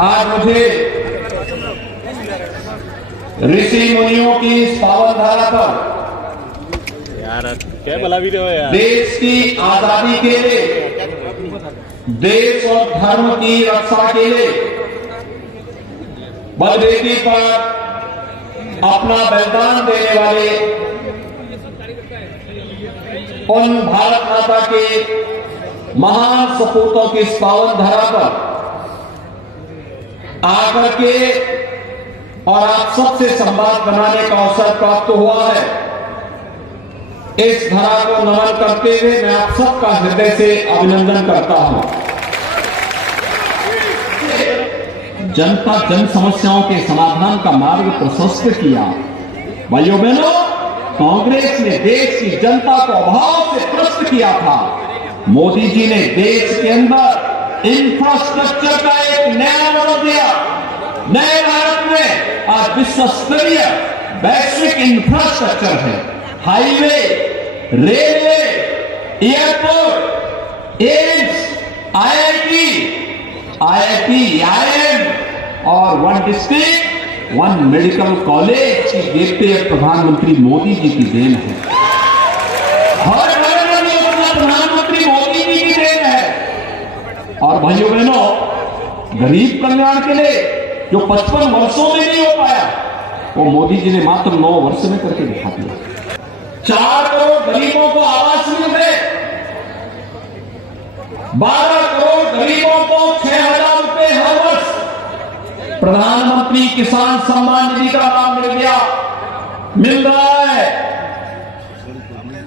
आज मुझे ऋषि मुनियों की इस पावन धारा पर यार क्या भला वीडियो है यार। देश की आजादी के लिए, देश और धर्म की रक्षा के लिए बलवेदी पर अपना बलिदान देने वाले उन भारत माता के महान सपूतों की इस पावन धरा पर आकर के और आप सबसे संवाद बनाने का अवसर प्राप्त हुआ है। इस धरा को नमन करते हुए मैं आप सबका हृदय से अभिनंदन करता हूं। जनता जन समस्याओं के समाधान का मार्ग प्रशस्त किया। भाइयों बहनों, कांग्रेस ने देश की जनता को अभाव से त्रस्त किया था। मोदी जी ने देश के अंदर इंफ्रास्ट्रक्चर का एक नया मॉडल दिया। नए भारत में आज विश्व स्तरीय वैश्विक इंफ्रास्ट्रक्चर है। Highway, railway, airport, AIIMS, IIT, IIM और one district one medical college की देखते प्रधानमंत्री मोदी जी की देन है। हर घर में योजना प्रधानमंत्री मोदी जी की देन है। और भाइयों बहनों, गरीब कल्याण के लिए जो 55 वर्षों में नहीं हो पाया, वो मोदी जी ने मात्र 9 वर्ष में करके दिखा दिया। 4 करोड़ गरीबों को आवास मिल गए, 12 करोड़ गरीबों को 6,000 रुपए हर वर्ष प्रधानमंत्री किसान सम्मान निधि का लाभ मिल रहा है।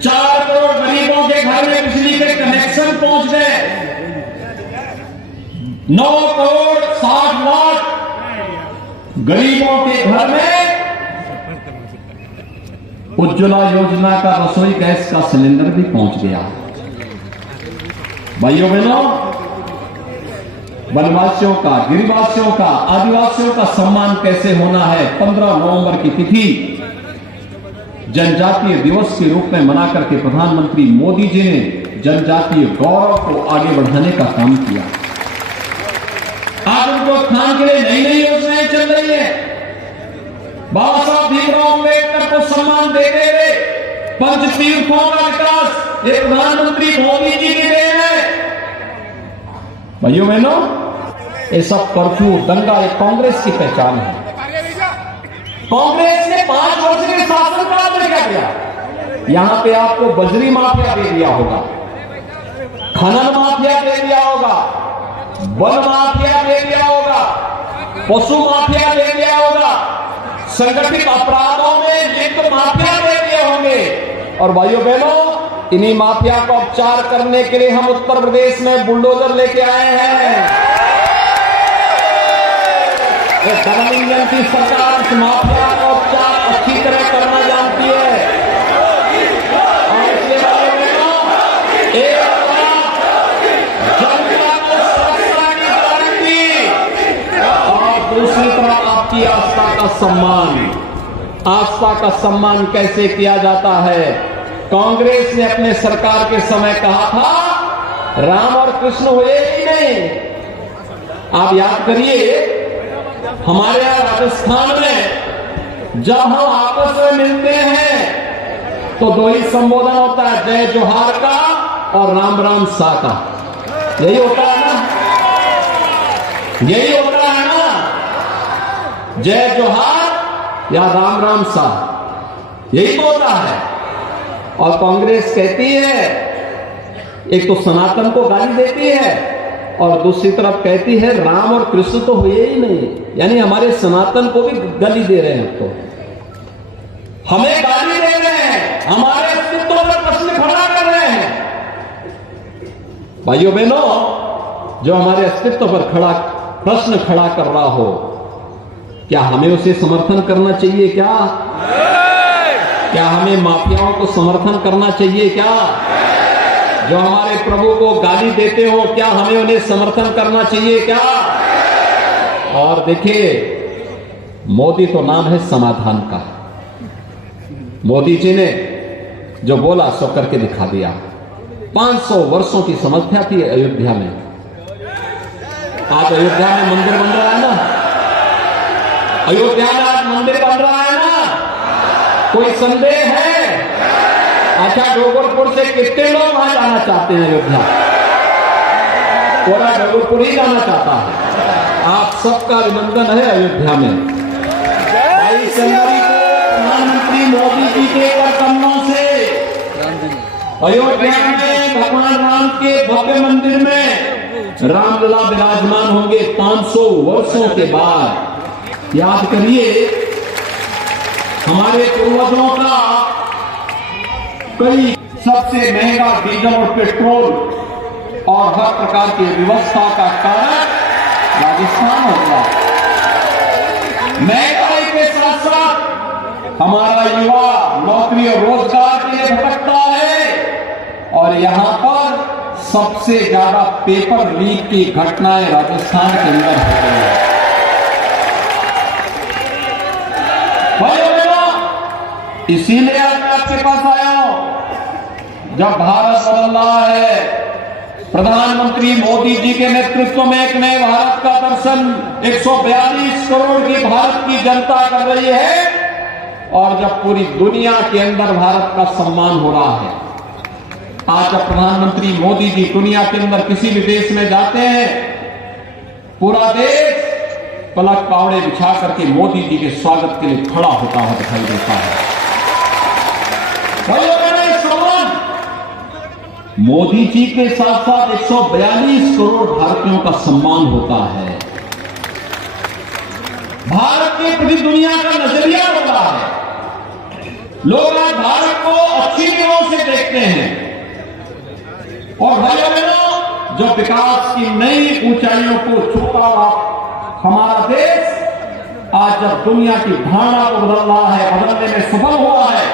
4 करोड़ गरीबों के घर में बिजली के कनेक्शन पहुंच गए। 9 करोड़ 60 लाख गरीबों के घर में उज्ज्वला योजना का रसोई गैस का सिलेंडर भी पहुंच गया। भाइयों बहनों, वनवासियों का, गिरिवासियों का, आदिवासियों का सम्मान कैसे होना है, 15 नवंबर की तिथि जनजातीय दिवस के रूप में मना करके प्रधानमंत्री मोदी जी ने जनजातीय गौरव को आगे बढ़ाने का काम किया। आज उनको उत्थान के लिए नई नई योजनाएं चल रही है। बाबा साहब भीमराव अम्बेडकर को सम्मान देते हुए पंचतीर्थों का विकास ये प्रधानमंत्री मोदी जी की देन है। भाइयों बहनों, ये सब कर्फ्यू, दंगा, ये कांग्रेस की पहचान है। कांग्रेस ने 5 वर्ष के शासनकाल में क्या किया? यहां पे आपको बजरी माफिया दे दिया होगा, खनन माफिया दे दिया होगा, वन माफिया दे दिया होगा, पशु माफिया दे दिया होगा, संगठित अपराधों में लिप्त माफिया दे दिए होंगे। और भाइयों बहनों, इन्हीं माफिया का उपचार करने के लिए हम उत्तर प्रदेश में बुलडोजर लेके आए हैं। धर्मेंद्र की सरकार इस माफिया का उपचार अच्छी तरह करना जानती है। और इसके बारे में एक जनता को सुरक्षा की गारंटी और दूसरी तरफ आपकी आस्था का सम्मान। आस्था का सम्मान कैसे किया जाता है? कांग्रेस ने अपने सरकार के समय कहा था राम और कृष्ण हुए ही नहीं। आप याद करिए, हमारे यहां राजस्थान में जब हम आपस में मिलते हैं तो 2 ही संबोधन होता है, जय जोहार का और राम राम सा का। यही होता है ना, यही होता है ना, जय जोहार या राम राम सा, यही तो होता है। और कांग्रेस कहती है, एक तो सनातन को गाली देती है और दूसरी तरफ कहती है राम और कृष्ण तो हुए ही नहीं, यानी हमारे सनातन को भी गाली दे रहे हैं। तो हमें गाली दे रहे हैं, हमारे अस्तित्व पर प्रश्न खड़ा कर रहे हैं। भाइयों बहनों, जो हमारे अस्तित्व पर प्रश्न खड़ा कर रहा हो, क्या हमें उसे समर्थन करना चाहिए? क्या हमें माफियाओं को समर्थन करना चाहिए? जो हमारे प्रभु को गाली देते हो, क्या हमें उन्हें समर्थन करना चाहिए? और देखिए, मोदी तो नाम है समाधान का। मोदी जी ने जो बोला सो करके दिखा दिया। 500 वर्षों की समस्या थी अयोध्या में, आज अयोध्या में मंदिर बन रहा है ना, अयोध्या में आज मंदिर बन रहा है ना, कोई संदेह है? अच्छा, डोगरपुर से कितने लोग वहां जाना चाहते हैं? अयोध्या पूरा डोगरपुर ही जाना चाहता है। आप सबका अभिनंदन है अयोध्या में। 22 जनवरी को प्रधानमंत्री मोदी जी के कदमों से अयोध्या में भगवान राम के भव्य मंदिर में रामलला विराजमान होंगे 500 वर्षों के बाद। याद करिए, हमारे पूर्वजों का कई सबसे महंगा डीजल और पेट्रोल और हर प्रकार की व्यवस्था का कारण राजस्थान होगा। महंगाई के साथ साथ हमारा युवा नौकरी और रोजगार के लिए भटकता है और यहां पर सबसे ज्यादा पेपर लीक की घटनाएं राजस्थान के अंदर हो रही है। इसीलिए आज मैं आपके पास आया हूं। जब भारत बदल रहा है, प्रधानमंत्री मोदी जी के नेतृत्व में एक नए भारत का दर्शन 142 करोड़ की भारत की जनता कर रही है और जब पूरी दुनिया के अंदर भारत का सम्मान हो रहा है। आज जब प्रधानमंत्री मोदी जी दुनिया के अंदर किसी भी देश में जाते हैं, पूरा देश पलक पावड़े बिछा करके मोदी जी के स्वागत के लिए खड़ा होता हुआ दिखाई देता है। मोदी जी के साथ साथ 142 करोड़ भारतीयों का सम्मान होता है। भारत के प्रति दुनिया का नजरिया बदला है। लोग आज भारत को अच्छी निगाहों से देखते हैं और भाइयों बहनों, जो विकास की नई ऊंचाइयों को छूता हुआ हमारा देश आज जब दुनिया की धारणा को बदल रहा है, बदलने में सफल हुआ है,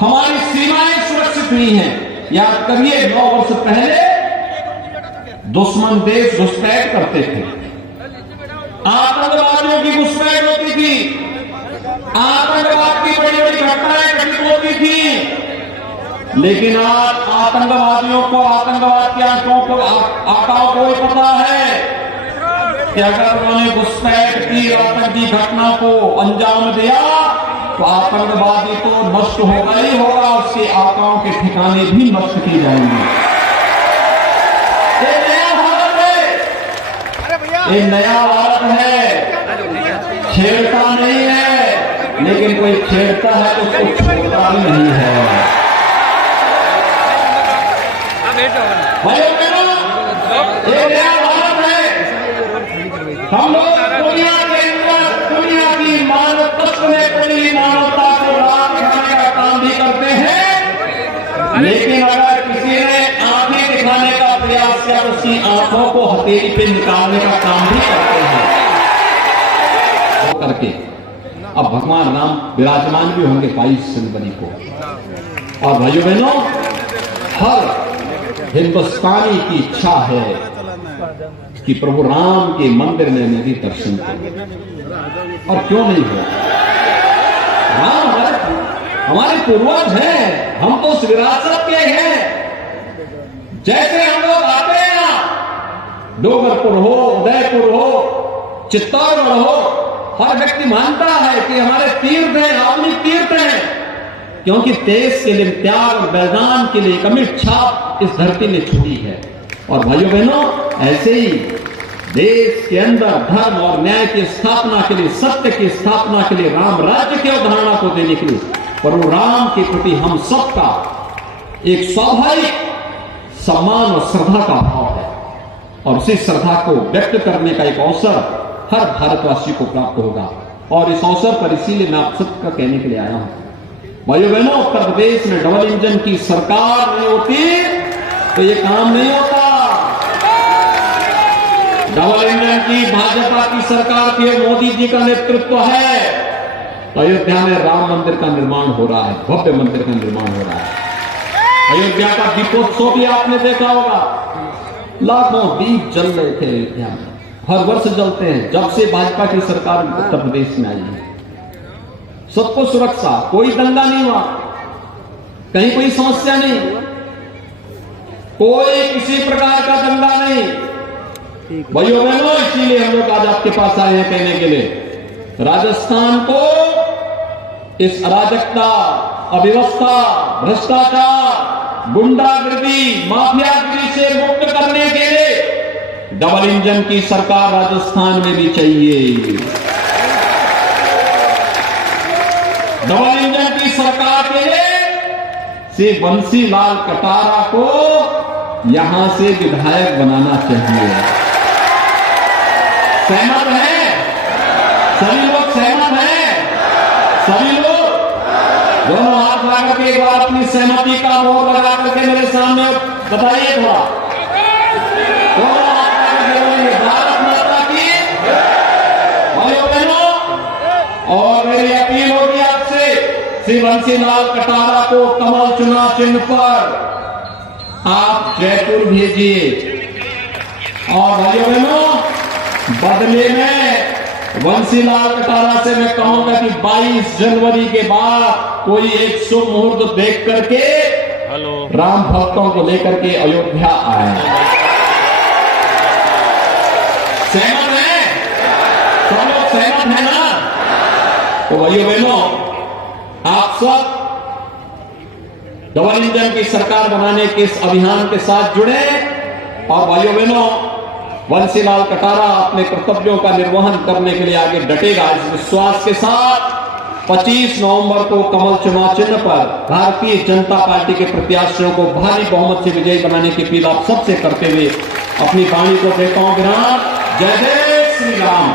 हमारी सीमाएं सुरक्षित हुई हैं। याद करिए, 9 वर्ष पहले दुश्मन देश घुसपैठ करते थे, आतंकवादियों की घुसपैठ होती थी, आतंकवाद की बड़ी बड़ी घटनाएं घटित होती थी। लेकिन आज आतंकवादियों को आतंकवाद के आंकड़ों को पता है कि अगर उन्होंने घुसपैठ की आतंकी घटना को अंजाम दिया तो आतंकवादी तो नष्ट होगा ही होगा, उसके आकाओं के ठिकाने भी नष्ट किए जाएंगे। ये नया भारत है, ये नया भारत है। छेड़ता नहीं है, लेकिन कोई छेड़ता है तो उसको छोड़ता भी नहीं है। भाइयों बहनों, ये नया भारत है। हम लोग दुनिया के अंदर दुनिया की मानव तत्व में पड़ी मानवता को राह दिखाने का काम भी करते हैं, लेकिन अगर किसी ने आंखें दिखाने का प्रयास किया तो उसकी आंखों को हथेली पे निकालने का काम भी करते हैं। करके अब भगवान राम विराजमान भी होंगे 22 जनवरी को। और भाइयों बहनों, हर हिंदुस्तानी की इच्छा है कि प्रभु राम के मंदिर में मेरी दर्शन करूं। और क्यों नहीं हो? राम हमारे पूर्वज हैं, हम तो उस विरासत के हैं। जैसे हम लोग आते हैं ना, डोगरपुर हो, उदयपुर हो, चित्तौड़गढ़ हो, हर व्यक्ति मानता है कि हमारे तीर्थ हैं, आधुनिक तीर्थ हैं, क्योंकि देश के लिए त्याग और बलिदान के लिए एक अमिट छाप इस धरती में छुड़ी है। और भाइयों बहनों, ऐसे ही देश के अंदर धर्म और न्याय की स्थापना के लिए, सत्य की स्थापना के लिए, राम राज्य की अवधारणा को देने के लिए प्रभु राम के प्रति हम सबका एक स्वाभाविक सम्मान और श्रद्धा का भाव है। और उसी श्रद्धा को व्यक्त करने का एक अवसर हर भारतवासी को प्राप्त होगा। और इस अवसर पर इसीलिए मैं आप सबका कहने के लिए आया हूं। भाइयों बहनों, उत्तर प्रदेश में डबल इंजन की सरकार नहीं होती तो ये काम नहीं होता। डबल इंजन की भाजपा की सरकार की, मोदी जी का नेतृत्व है, तो अयोध्या में राम मंदिर का निर्माण हो रहा है, भव्य मंदिर का निर्माण हो रहा है। अयोध्या का दीपोत्सव भी आपने देखा होगा, लाखों दीप जल रहे थे अयोध्या में, हर वर्ष जलते हैं जब से भाजपा की सरकार उत्तर प्रदेश में आई है। सबको सुरक्षा, कोई दंगा नहीं हुआ, कहीं कोई समस्या नहीं, कोई किसी प्रकार का दंगा नहीं। भाइयों बहनों, इसीलिए हम लोग आज आपके पास आए हैं कहने के लिए, राजस्थान को इस अराजकता, अव्यवस्था, भ्रष्टाचार, गुंडागिरी, माफियागिरी से मुक्त करने के लिए डबल इंजन की सरकार राजस्थान में भी चाहिए। डबल इंजन की सरकार के लिए श्री बंसीलाल कटारा को यहां से विधायक बनाना चाहिए। सहमत हैं? सभी लोग सहमत हैं? सभी लोग दोनों हाथ लगा करके एक बार अपनी सहमति का मोहर लगा करके मेरे सामने बताइए थोड़ा। दोनों हाथ लगा करके बोलेंगे भारत माता की भाइयों बहनों। और मेरी अपील होगी आपसे, श्री बंसीलाल कटारा को कमल चुनाव चिन्ह पर आप जयपुर भेजिए। और भाइयों बहनों, बदले में बंसीलाल कटारा से मैं कहूंगा कि 22 जनवरी के बाद कोई एक शुभ मुहूर्त देख करके राम भक्तों को लेकर के अयोध्या आए। सहमत है? सब लोग सहमत है ना? तो भाइयों बहनों, आप सब डबल इंजन की सरकार बनाने के इस अभियान के साथ जुड़े। और भाइयों बहनों, बंसीलाल कटारा अपने कर्तव्यों का निर्वहन करने के लिए आगे डटेगा। इस विश्वास के साथ 25 नवंबर को कमल चुनाव चिन्ह पर भारतीय जनता पार्टी के प्रत्याशियों को भारी बहुमत से विजयी बनाने की अपील आप सबसे करते हुए अपनी वाणी को देता हूं विराम। जय जय श्री राम।